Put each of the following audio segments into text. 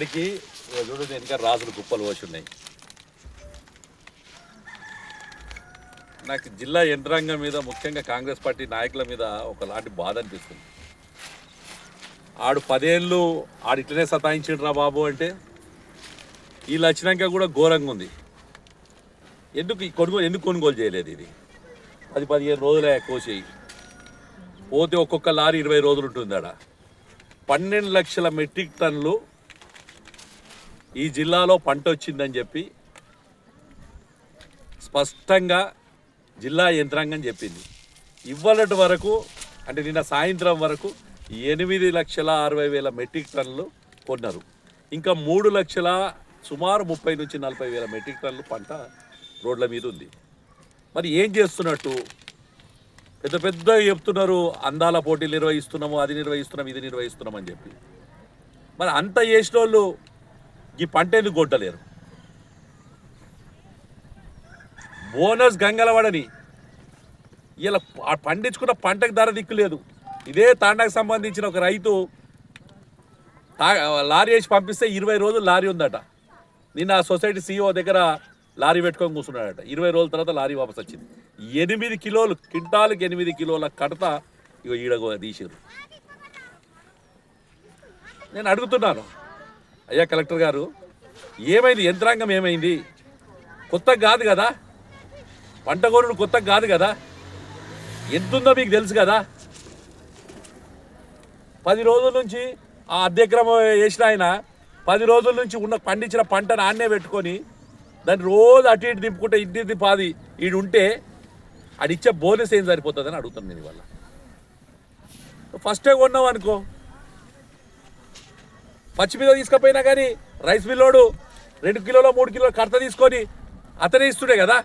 ఇప్పటికీ చూడండి ఇంకా రాజులు కుప్పలు పోసి ఉన్నాయి. నాకు జిల్లా యంత్రాంగం మీద ముఖ్యంగా కాంగ్రెస్ పార్టీ నాయకుల మీద ఒకలాంటి బాధ అనిపిస్తుంది. ఆడు 10 ఏళ్ళు ఆడు ఇట్లనే సతాయించిండ్రా బాబు అంటే వీళ్ళు వచ్చినాక కూడా ఘోరంగా ఉంది. ఎందుకు కొనుగోలు చేయలేదు? ఇది 10-15 రోజులే కోసేయి పోతే ఒక్కొక్క లారీ 20 రోజులు ఉంటుంది. ఆడ 12 లక్షల మెట్రిక్ టన్నులు ఈ జిల్లాలో పంట వచ్చిందని చెప్పి స్పష్టంగా జిల్లా యంత్రాంగం చెప్పింది. ఇవ్వలటి వరకు అంటే నిన్న సాయంత్రం వరకు 8,60,000 మెట్రిక్ టన్నులు కొన్నారు. ఇంకా 3 లక్షల సుమారు 30 నుంచి 40 వేల మెట్రిక్ టన్నులు పంట రోడ్ల మీద ఉంది. మరి ఏం చేస్తున్నట్టు? పెద్ద పెద్ద చెప్తున్నారు అందాల పోటీలు నిర్వహిస్తున్నాము, అది నిర్వహిస్తున్నాం, ఇది నిర్వహిస్తున్నాం అని చెప్పి. మరి అంత చేసిన వాళ్ళు ఈ పంట ఎందుకు కొట్టలేరు? బోనస్ గంగలవాడని ఇలా పండించుకున్న పంటకు ధర దిక్కులేదు. ఇదే తాండాకు సంబంధించిన ఒక రైతు లారీ వేసి పంపిస్తే 20 రోజులు లారీ ఉందట. నిన్న ఆ సొసైటీ CEO దగ్గర లారీ పెట్టుకొని కూర్చున్నాడట. 20 రోజుల తర్వాత లారీ వాపస్ వచ్చింది. 8 కిలోలు క్వింటాల్కి 8 కిలోల కడత ఇగో ఈడగో తీసారు. నేను అడుగుతున్నాను, అయ్యా కలెక్టర్ గారు, ఏమైంది? యంత్రాంగం ఏమైంది? కొత్తగా కాదు కదా, పంట కొనుడు కొత్తగా కాదు కదా, ఎంతుందో మీకు తెలుసు కదా. 10 రోజుల నుంచి ఆ అధ్యక్రమం వేసిన ఆయన 10 రోజుల నుంచి ఉన్న పండించిన పంటను ఆన్నే పెట్టుకొని దాన్ని రోజు అటు ఇటు దింపుకుంటే ఇంటి పాది ఈడు ఉంటే ఆడిచ్చే బోనస్ ఏం సరిపోతుందని అడుగుతాను నేను. ఇవాళ ఫస్టే కొన్నావు అనుకో, పచ్చి మీద తీసుకపోయినా కానీ రైస్ మిల్లోడు 2 కిలోలో 3 కిలోల కడత తీసుకొని అతనే ఇస్తుండే కదా.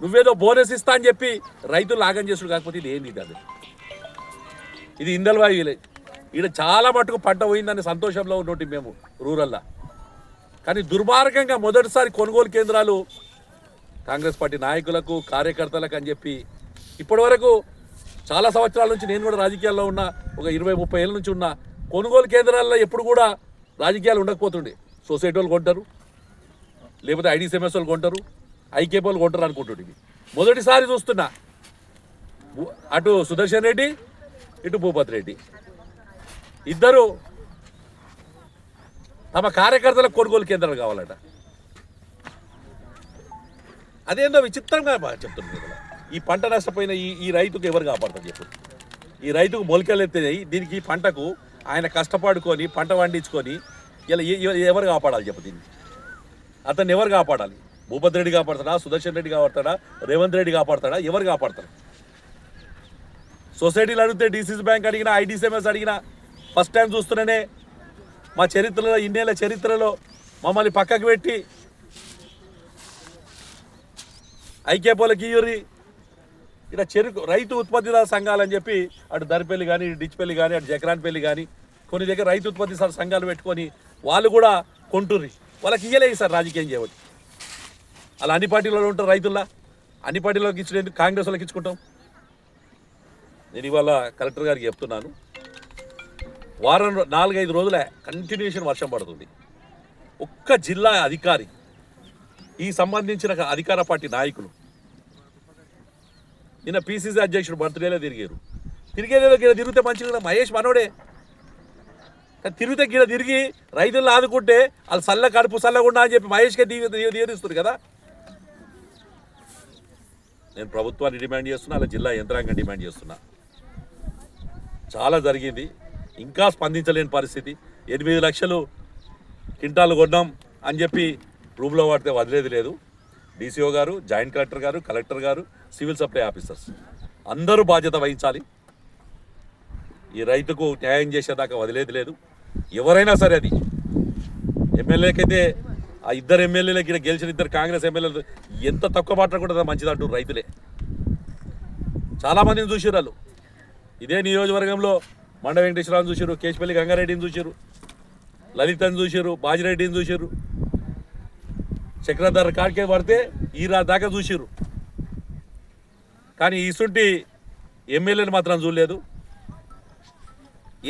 నువ్వేదో బోనస్ ఇస్తా అని చెప్పి రైతులు లాగం చేసుడు. కాకపోతే ఇది ఏంది కాదు, ఇది ఇందల్వాయి విలేజ్. ఈడ చాలా మటుకు పంట పోయిందని సంతోషంలో ఉన్నట్టు మేము రూరల్లా. కానీ దుర్మార్గంగా మొదటిసారి కొనుగోలు కేంద్రాలు కాంగ్రెస్ పార్టీ నాయకులకు కార్యకర్తలకు అని చెప్పి ఇప్పటివరకు చాలా సంవత్సరాల నుంచి నేను కూడా రాజకీయాల్లో ఉన్న ఒక 20-30 ఏళ్ళ నుంచి ఉన్న కొనుగోలు కేంద్రాల్లో ఎప్పుడు కూడా రాజకీయాలు ఉండకపోతుండే. సొసైటీ వాళ్ళు కొంటారు, లేకపోతే IDCMS వాళ్ళు కొంటారు, ఐకేపీ వాళ్ళు కొంటారు అనుకుంటుండే. మొదటిసారి చూస్తున్నా అటు సుదర్శన్ రెడ్డి ఇటు భూపత్ రెడ్డి ఇద్దరు తమ కార్యకర్తలకు కొనుగోలు కేంద్రాలు కావాలట. అదేందో విచిత్రంగా చెప్తున్నారు కదా. ఈ పంట నష్టపోయిన ఈ రైతుకు ఎవరు కాపాడతారు చెప్పు? ఈ రైతుకు మొలకలు ఎత్తాయి. దీనికి పంటకు ఆయన కష్టపడుకొని పంట పండించుకొని ఇలా ఎవరు కాపాడాలి చెప్పు? దీన్ని అతన్ని ఎవరు కాపాడాలి? భూపత్ రెడ్డి కాపాడతాడా? సుదర్శన్ రెడ్డి కాపాడతాడా? రేవంత్ రెడ్డి కాపాడతాడా? ఎవరు కాపాడతారు? సొసైటీలు అడిగితే DCC బ్యాంక్ అడిగినా, IDCMS అడిగినా ఫస్ట్ టైం చూస్తున్నానే మా చరిత్రలో, ఇన్నేళ్ళ చరిత్రలో మమ్మల్ని పక్కకు పెట్టి ఐకేపీలకి ఇయ్యూరి ఇక్కడ చెరుకు రైతు ఉత్పత్తిదారు సంఘాలని చెప్పి అటు దరిపల్లి కానీ, ఇటు డిచ్పల్లి కానీ, అటు జక్రాన్పల్లి కానీ కొన్ని దగ్గర రైతు ఉత్పత్తి సంఘాలు పెట్టుకొని వాళ్ళు కూడా కొంటుర్రి. వాళ్ళకి ఇయ్యలేదు సార్ రాజకీయం చేయవచ్చు. అలా అన్ని పార్టీలలో ఉంటారు రైతుల్లా. అన్ని పార్టీలోకి ఇచ్చిన కాంగ్రెస్ వాళ్ళకి ఇచ్చుకుంటాం. నేను ఇవాళ కలెక్టర్ గారికి చెప్తున్నాను, 4-5 రోజులే కంటిన్యూషన్ వర్షం పడుతుంది. ఒక్క జిల్లా అధికారి, ఈ సంబంధించిన అధికార పార్టీ నాయకులు నిన్న PCC అధ్యక్షుడు బర్త్డేలో తిరిగేదేదో గిడ తిరిగితే మంచిగా మహేష్ మనోడే. కానీ తిరిగితే గిడ తిరిగి రైతులను ఆదుకుంటే వాళ్ళు కడుపు చల్లకుండా అని చెప్పి మహేష్కే తీరుస్తుంది కదా. నేను ప్రభుత్వాన్ని డిమాండ్ చేస్తున్నా, అలా జిల్లా యంత్రాంగం డిమాండ్ చేస్తున్నా. చాలా జరిగింది, ఇంకా స్పందించలేని పరిస్థితి. 8 లక్షలు క్వింటాలు కొన్నాం అని చెప్పి రూమ్లో పడితే వదిలేది లేదు. DCO గారు, జాయింట్ కలెక్టర్ గారు, కలెక్టర్ గారు, సివిల్ సప్లై ఆఫీసర్స్ అందరూ బాధ్యత వహించాలి. ఈ రైతుకు న్యాయం చేసేదాకా వదిలేది లేదు. ఎవరైనా సరే, అది ఎమ్మెల్యేకైతే ఆ 2 ఎమ్మెల్యేలకి గెలిచిన 2 కాంగ్రెస్ ఎమ్మెల్యేలు ఎంత తక్కువ మాట్లాడకుండా మంచిదంటారు రైతులే. చాలామందిని చూసిరు వాళ్ళు. ఇదే నియోజకవర్గంలో మండ వెంకటేశ్వరరావుని చూసారు, కేశపల్లి గంగారెడ్డిని చూసారు, లలితని చూసారు, బాజిరెడ్డిని చూసారు, చక్రధర్ కాడికే పడితే ఈ దాకా చూసారు. కానీ ఇసుంటి ఎమ్మెల్యేని మాత్రం చూడలేదు.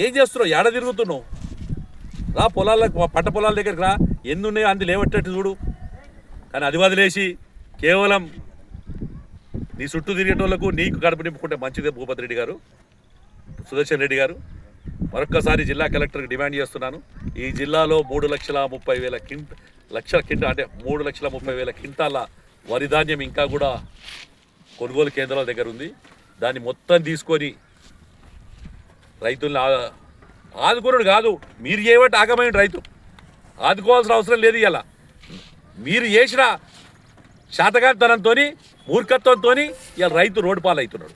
ఏం చేస్తున్నావు? ఏడ తిరుగుతున్నావు? రా పొలాలకు పంట పొలాల దగ్గరికి రా, ఎన్ని ఉన్నాయో అంది లేవట్టేట్టు చూడు. కానీ అది వదిలేసి కేవలం నీ చుట్టూ తిరిగేటోళ్లకు నీకు కడుపు నింపుకుంటే మంచిదే. భూపతి రెడ్డి గారు, సుదర్శన్ రెడ్డి గారు, మరొక్కసారి జిల్లా కలెక్టర్కి డిమాండ్ చేస్తున్నాను. ఈ జిల్లాలో 3,30,000 క్వింటాల్ అంటే 3,30,000 క్వింటాల వరి ధాన్యం ఇంకా కూడా కొనుగోలు కేంద్రాల దగ్గర ఉంది. దాన్ని మొత్తం తీసుకొని రైతుల్ని ఆదుకున్నాడు కాదు, మీరు చేయబట్టి ఆగమైన రైతు ఆదుకోవాల్సిన అవసరం లేదు. ఇలా మీరు చేసిన శాతకాంతనంతో మూర్ఖత్వంతో ఇలా రైతు రోడ్డు పాలవుతున్నాడు.